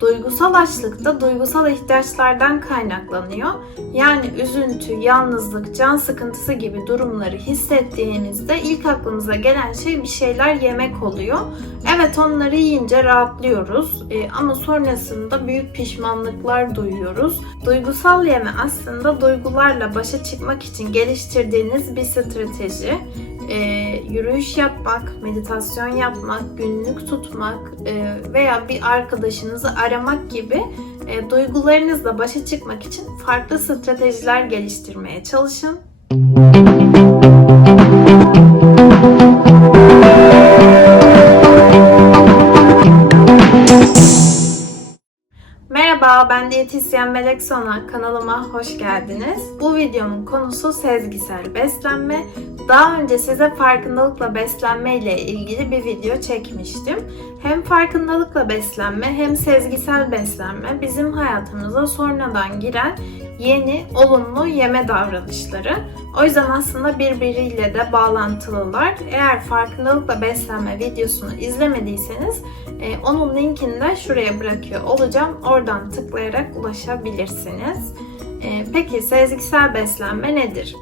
Duygusal açlık da duygusal ihtiyaçlardan kaynaklanıyor. Yani üzüntü, yalnızlık, can sıkıntısı gibi durumları hissettiğimizde ilk aklımıza gelen şey bir şeyler yemek oluyor. Evet onları yiyince rahatlıyoruz e, ama sonrasında büyük pişmanlıklar duyuyoruz. Duygusal yeme aslında duygularla başa çıkmak için geliştirdiğiniz bir strateji. E, yürüyüş yapmak, meditasyon yapmak, günlük tutmak e, veya bir arkadaşınızı aramak gibi e, duygularınızla başa çıkmak için farklı stratejiler geliştirmeye çalışın. Merhaba, ben diyetisyen Melek Sona. Kanalıma hoş geldiniz. Bu videomun konusu sezgisel beslenme. Daha önce size farkındalıkla beslenme ile ilgili bir video çekmiştim. Hem farkındalıkla beslenme hem sezgisel beslenme bizim hayatımıza sonradan giren yeni olumlu yeme davranışları. O yüzden aslında birbiriyle de bağlantılılar. Eğer farkındalıkla beslenme videosunu izlemediyseniz e, onun linkini de şuraya bırakıyor olacağım. Oradan tıklayarak ulaşabilirsiniz. E, peki sezgisel beslenme nedir?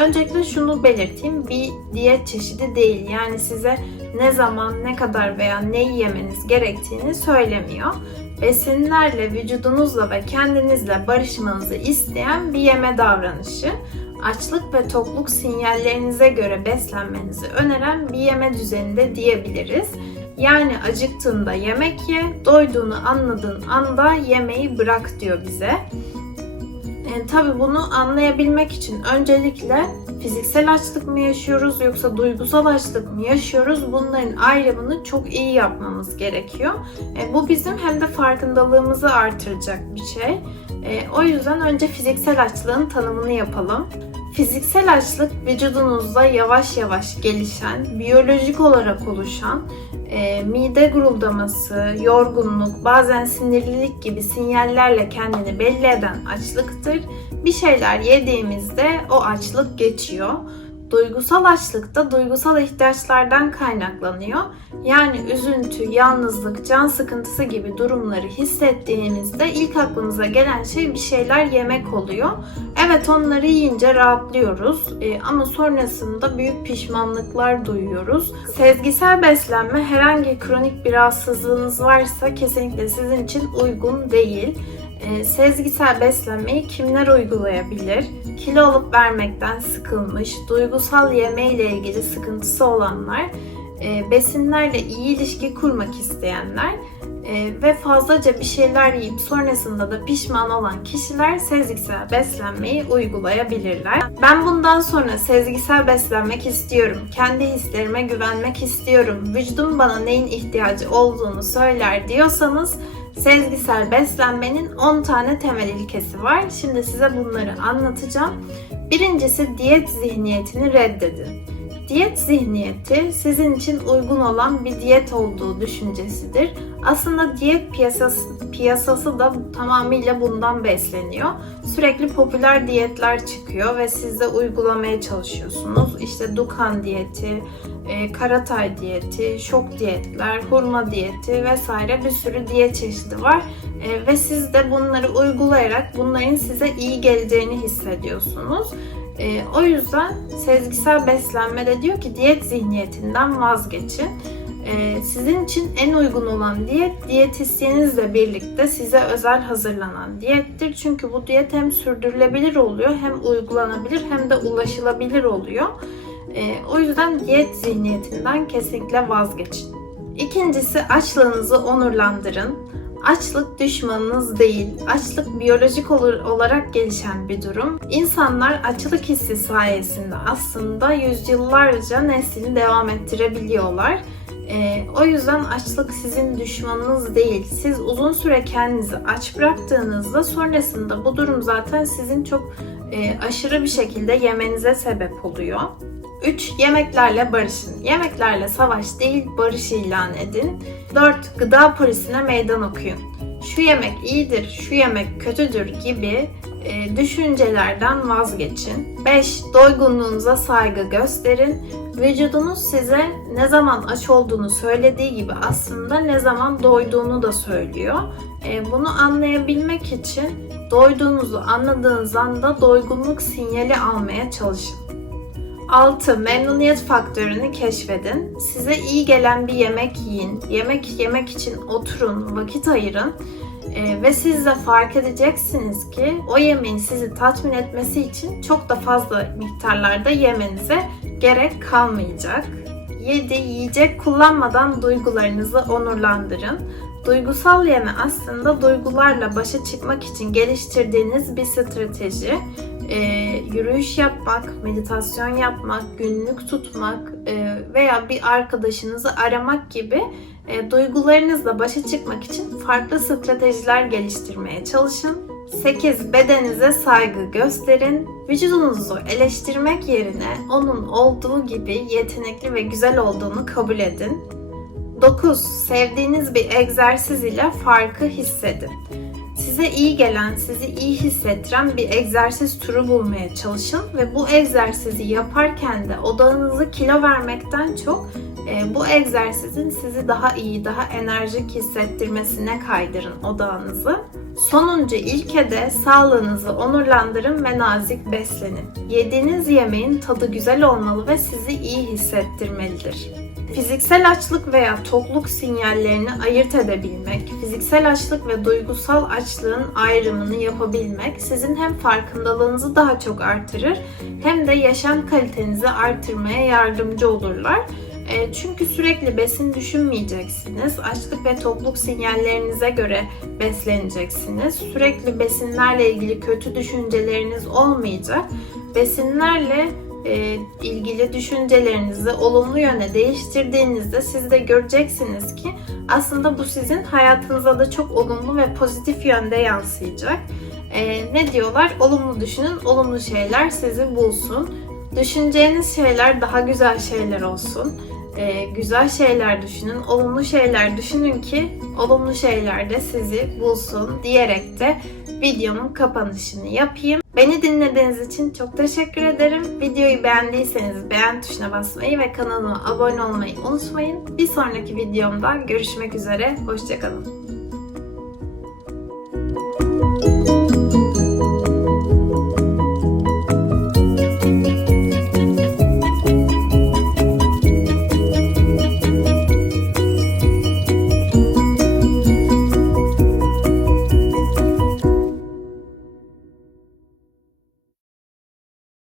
Öncelikle şunu belirteyim. Bir diyet çeşidi değil. Yani size ne zaman, ne kadar veya neyi yemeniz gerektiğini söylemiyor. Besinlerle, vücudunuzla ve kendinizle barışmanızı isteyen bir yeme davranışı. Açlık ve tokluk sinyallerinize göre beslenmenizi öneren bir yeme düzeninde diyebiliriz. Yani acıktığında yemek ye, doyduğunu anladığın anda yemeği bırak diyor bize. E, tabii bunu anlayabilmek için öncelikle fiziksel açlık mı yaşıyoruz yoksa duygusal açlık mı yaşıyoruz bunların ayrımını çok iyi yapmamız gerekiyor. E, bu bizim hem de farkındalığımızı artıracak bir şey. E, o yüzden önce fiziksel açlığın tanımını yapalım. Fiziksel açlık vücudunuzda yavaş yavaş gelişen, biyolojik olarak oluşan, e, mide guruldaması, yorgunluk, bazen sinirlilik gibi sinyallerle kendini belli eden açlıktır. Bir şeyler yediğimizde o açlık geçiyor. Duygusal açlık da duygusal ihtiyaçlardan kaynaklanıyor. Yani üzüntü, yalnızlık, can sıkıntısı gibi durumları hissettiğimizde ilk aklımıza gelen şey bir şeyler yemek oluyor. Evet onları yiyince rahatlıyoruz e, ama sonrasında büyük pişmanlıklar duyuyoruz. Sezgisel beslenme herhangi kronik bir rahatsızlığınız varsa kesinlikle sizin için uygun değil. E, sezgisel beslenmeyi kimler uygulayabilir? Kilo alıp vermekten sıkılmış, duygusal yeme ile ilgili sıkıntısı olanlar, e, besinlerle iyi ilişki kurmak isteyenler e, ve fazlaca bir şeyler yiyip sonrasında da pişman olan kişiler sezgisel beslenmeyi uygulayabilirler. Ben bundan sonra sezgisel beslenmek istiyorum. Kendi hislerime güvenmek istiyorum. Vücudum bana neyin ihtiyacı olduğunu söyler diyorsanız sezgisel beslenmenin 10 tane temel ilkesi var. Şimdi size bunları anlatacağım. Birincisi diyet zihniyetini reddedin. Diyet zihniyeti sizin için uygun olan bir diyet olduğu düşüncesidir. Aslında diyet piyasası, piyasası da tamamıyla bundan besleniyor. Sürekli popüler diyetler çıkıyor ve siz de uygulamaya çalışıyorsunuz. İşte Dukan diyeti, e, Karatay diyeti, şok diyetler, hurma diyeti vesaire bir sürü diyet çeşidi var. E, ve siz de bunları uygulayarak bunların size iyi geleceğini hissediyorsunuz. E, o yüzden sezgisel beslenmede diyor ki diyet zihniyetinden vazgeçin. E, sizin için en uygun olan diyet diyetisyeninizle birlikte size özel hazırlanan diyettir. Çünkü bu diyet hem sürdürülebilir oluyor hem uygulanabilir hem de ulaşılabilir oluyor. E, o yüzden diyet zihniyetinden kesinlikle vazgeçin. İkincisi açlığınızı onurlandırın. Açlık düşmanınız değil. Açlık biyolojik olarak gelişen bir durum. İnsanlar açlık hissi sayesinde aslında yüzyıllarca neslini devam ettirebiliyorlar. Ee, o yüzden açlık sizin düşmanınız değil. Siz uzun süre kendinizi aç bıraktığınızda sonrasında bu durum zaten sizin çok e, aşırı bir şekilde yemenize sebep oluyor. 3. Yemeklerle barışın. Yemeklerle savaş değil, barış ilan edin. 4. Gıda polisine meydan okuyun. Şu yemek iyidir, şu yemek kötüdür gibi e, düşüncelerden vazgeçin. 5. Doygunluğunuza saygı gösterin. Vücudunuz size ne zaman aç olduğunu söylediği gibi aslında ne zaman doyduğunu da söylüyor. E, bunu anlayabilmek için doyduğunuzu anladığınız anda doygunluk sinyali almaya çalışın. 6. Memnuniyet faktörünü keşfedin. Size iyi gelen bir yemek yiyin. Yemek yemek için oturun, vakit ayırın. Ee, ve siz de fark edeceksiniz ki o yemeğin sizi tatmin etmesi için çok da fazla miktarlarda yemenize gerek kalmayacak. 7. Yiyecek kullanmadan duygularınızı onurlandırın. Duygusal yeme aslında duygularla başa çıkmak için geliştirdiğiniz bir strateji. Ee, yürüyüş yapmak, meditasyon yapmak, günlük tutmak e, veya bir arkadaşınızı aramak gibi e, duygularınızla başa çıkmak için farklı stratejiler geliştirmeye çalışın. 8. Bedeninize saygı gösterin. Vücudunuzu eleştirmek yerine onun olduğu gibi yetenekli ve güzel olduğunu kabul edin. 9. Sevdiğiniz bir egzersiz ile farkı hissedin. Size iyi gelen, sizi iyi hissettiren bir egzersiz türü bulmaya çalışın ve bu egzersizi yaparken de odağınızı kilo vermekten çok bu egzersizin sizi daha iyi, daha enerjik hissettirmesine kaydırın odağınızı. Sonuncu ilke de sağlığınızı onurlandırın ve nazik beslenin. Yediğiniz yemeğin tadı güzel olmalı ve sizi iyi hissettirmelidir. Fiziksel açlık veya tokluk sinyallerini ayırt edebilmek, fiziksel açlık ve duygusal açlığın ayrımını yapabilmek sizin hem farkındalığınızı daha çok artırır hem de yaşam kalitenizi artırmaya yardımcı olurlar. E, Çünkü sürekli besin düşünmeyeceksiniz. Açlık ve tokluk sinyallerinize göre besleneceksiniz. Sürekli besinlerle ilgili kötü düşünceleriniz olmayacak. Besinlerle e, ilgili düşüncelerinizi olumlu yöne değiştirdiğinizde siz de göreceksiniz ki aslında bu sizin hayatınıza da çok olumlu ve pozitif yönde yansıyacak. E, ne diyorlar? Olumlu düşünün, olumlu şeyler sizi bulsun. Düşüneceğiniz şeyler daha güzel şeyler olsun. E, güzel şeyler düşünün, olumlu şeyler düşünün ki olumlu şeyler de sizi bulsun diyerek de videonun kapanışını yapayım. Beni dinlediğiniz için çok teşekkür ederim. Videoyu beğendiyseniz beğen tuşuna basmayı ve kanalıma abone olmayı unutmayın. Bir sonraki videomda görüşmek üzere. Hoşçakalın.